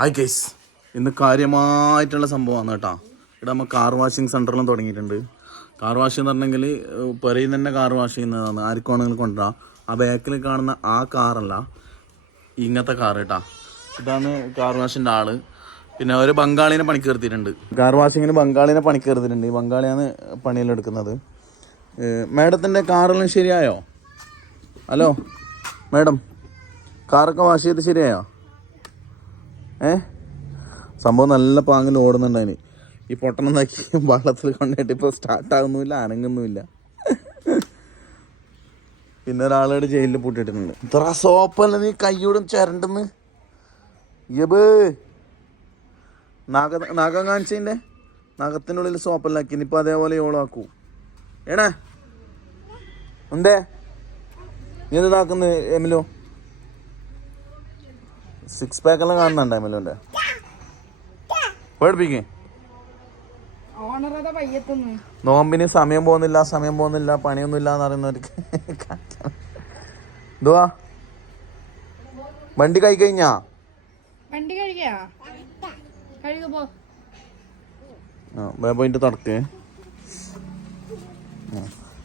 Hi guys, ഇന്ന് കാര്യമായിട്ടുള്ള സംഭവമാണ് കേട്ടോ. ഇവിടെ നമ്മൾ കാർ വാഷിംഗ് സെൻ്ററിലും തുടങ്ങിയിട്ടുണ്ട്. കാർ വാഷ് എന്ന് പറഞ്ഞെങ്കിൽ പെരയിൽ തന്നെ കാർ വാഷ് ചെയ്യുന്നതാണ്. ആർക്കും വേണമെങ്കിലും കൊണ്ടുവരാം. ആ ബാക്കിൽ കാണുന്ന ആ കാറല്ല, ഇങ്ങനത്തെ കാർ കേട്ടോ. ഇതാണ് കാർ വാഷിൻ്റെ ആള്. പിന്നെ ഒരു ബംഗാളിനെ പണിക്ക് നിർത്തിയിട്ടുണ്ട്. കാർ വാഷിങ്ങിന് ബംഗാളിനെ പണിക്ക് നിർത്തിയിട്ടുണ്ട്. ഈ ബംഗാളിയാണ് പണിയിലെടുക്കുന്നത്. മാഡത്തിൻ്റെ കാറെല്ലാം ശരിയായോ? ഹലോ മാഡം, കാറൊക്കെ വാഷ് ചെയ്ത് ശരിയായോ? സംഭവം നല്ല പാങ്ങിൽ ഓടുന്നുണ്ടതിന്. ഈ പൊട്ടണെന്നാക്കി വള്ളത്തിൽ കൊണ്ടിട്ട് ഇപ്പോൾ സ്റ്റാർട്ടാകുന്നുമില്ല, അനങ്ങുന്നുമില്ല. പിന്നെ ഒരാളോട് ജയിലിൽ പൂട്ടിയിട്ടുണ്ട്. ഇത്ര സോപ്പല്ല നീ കയ്യോടും ചരണ്ടെന്ന് യബ് നഖം കാണിച്ചതിൻ്റെ നഖത്തിനുള്ളിൽ സോപ്പല്ലാക്കി. ഇനിയിപ്പോൾ അതേപോലെ ഓളാക്കൂ. ഏണേ എന്തേ നീ എന്ത് നാക്കുന്നത് എമിലോ? 6 പാക്കെല്ലാം കാണുന്നുണ്ട് എമിലോൻ്റെ. പേടിപ്പിക്കേ നോമ്പിന് സമയം പോകുന്നില്ല പണിയൊന്നുമില്ല എന്ന് പറയുന്നവർക്ക് എന്തുവാ? വണ്ടി കഴിഞ്ഞാ പോയിട്ട് തുടക്കേ.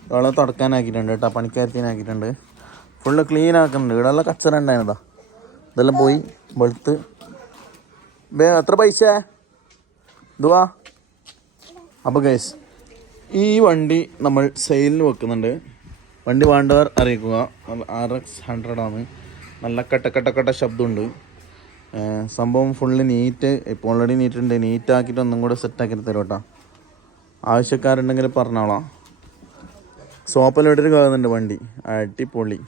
ഇവിടെ തുടക്കാനാക്കിയിട്ടുണ്ട് കേട്ടോ, പണിക്കാരത്തിനാക്കിയിട്ടുണ്ട്. ഫുള്ള് ക്ലീൻ ആക്കുന്നുണ്ട്. ഇവിടെ എല്ലാം കച്ചറ ഉണ്ടായിരുന്നതാ, ഇതെല്ലാം പോയി വെളുത്ത്. എത്ര പൈസ എന്തുവാ? അപ്പോൾ ഗൈസ്, ഈ വണ്ടി നമ്മൾ സെയിലിന് വെക്കുന്നുണ്ട്. വണ്ടി വേണ്ടവർ അറിയിക്കുക. RX 100 ആണ്. നല്ല കട്ട ശബ്ദമുണ്ട്. സംഭവം ഫുള്ള് നീറ്റ്. ഇപ്പോൾ ഓൾറെഡി നീറ്റുണ്ട്. നീറ്റാക്കിയിട്ട് ഒന്നും കൂടെ സെറ്റാക്കിയിട്ട് തരും കേട്ടോ. ആവശ്യക്കാരുണ്ടെങ്കിൽ പറഞ്ഞോളാം. സോപ്പെല്ലാം ഇട്ടിട്ട് കാണുന്നുണ്ട് വണ്ടി. അടിപൊളി.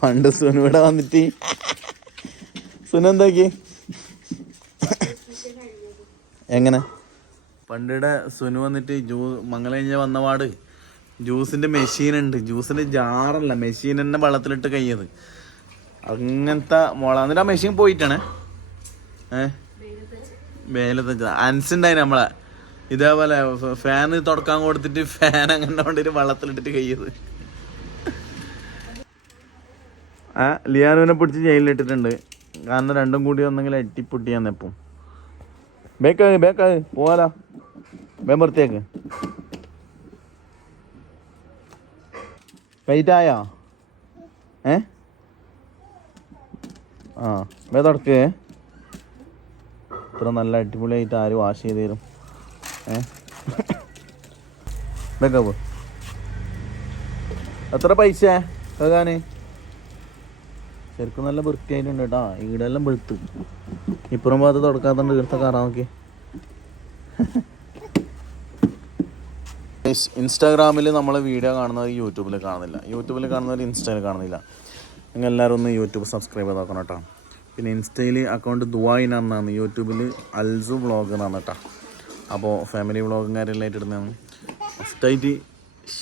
പണ്ട് സുനു ഇവിടെ വന്നിട്ട് സുനു എന്താക്കി എങ്ങനെ പണ്ടിടെ സുനു വന്നിട്ട് മംഗലഞ്ഞ വന്നപാട് ജ്യൂസിൻ്റെ മെഷീനുണ്ട്. ജ്യൂസിൻ്റെ ജാറല്ല, മെഷീൻ തന്നെ വെള്ളത്തിലിട്ട് കഴിയത്. അങ്ങനത്തെ മോള. എന്നിട്ട് ആ മെഷീൻ പോയിട്ടാണ് വെയിലത്ത് അൻസുണ്ടായി നമ്മളെ. ഇതേപോലെ ഫാന് തുടക്കാൻ കൊടുത്തിട്ട് ഫാൻ അങ്ങനെ കൊണ്ടിട്ട് വെള്ളത്തിലിട്ടിട്ട് കഴിയത്. ലിയാനുവിനെ പിടിച്ച് ജയിലിലിട്ടിട്ടുണ്ട്. കാരണം രണ്ടും കൂടി ഒന്നെങ്കിൽ അട്ടിപ്പൊട്ടിയാന്ന്. എപ്പം ബേക്കാക് പോവാലോ, വൃത്തിയാക്ക്. കൈറ്റായോ? തുടക്കേ. ഇത്ര നല്ല അടിപൊളിയായിട്ട് ആരും വാഷ് ചെയ്ത് തരും. ബേക്കാവ് എത്ര പൈസ കേൾക്കാന്? ശരിക്കും നല്ല വൃത്തിയായിട്ടുണ്ട് കേട്ടോ. ഈടെല്ലാം വെളുത്ത്. ഇപ്പുറം ഭാഗത്ത് തുടക്കാത്തോണ്ട് ഇവിടുത്തെ കയറാൻ നോക്കി. ഇൻസ്റ്റാഗ്രാമിൽ നമ്മൾ വീഡിയോ കാണുന്നവർ യൂട്യൂബിൽ കാണുന്നില്ല, യൂട്യൂബിൽ കാണുന്നവർ ഇൻസ്റ്റയിൽ കാണുന്നില്ല. നിങ്ങൾ എല്ലാവരും ഒന്ന് യൂട്യൂബ് സബ്സ്ക്രൈബ് ചെയ്ത് നോക്കണം കേട്ടോ. പിന്നെ ഇൻസ്റ്റയിൽ അക്കൗണ്ട് ദുവായിനാണ്, യൂട്യൂബിൽ അൽസു വ്ളോഗ് എന്നാണ് കേട്ടോ. അപ്പോൾ ഫാമിലി വ്ളോഗും കാര്യമെല്ലാം ഇടുന്നതാണ്. ഫസ്റ്റായിട്ട്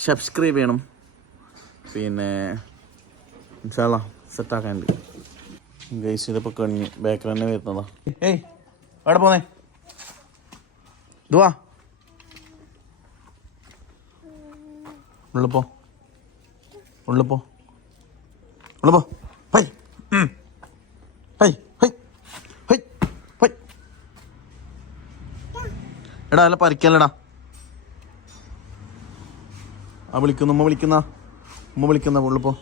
സബ്സ്ക്രൈബ് ചെയ്യണം. പിന്നെ ഇൻഷാല്ലാ സെറ്റാക്കാനുണ്ട് ഗൈസ്. ഇതിപ്പോൾ കഴിഞ്ഞ് ബാക്കിൽ തന്നെ വരുന്നതാ. ഏയ് എവിടെ പോന്നേ? ദുവാ ഉള്ളിപ്പോ ഹൈ ഹൈ ഹൈ ഹൈ ഹൈ. എടാ അല്ല പരിക്കല്ലടാ. ഉമ്മ വിളിക്കുന്ന ഉള്ളിപ്പോ.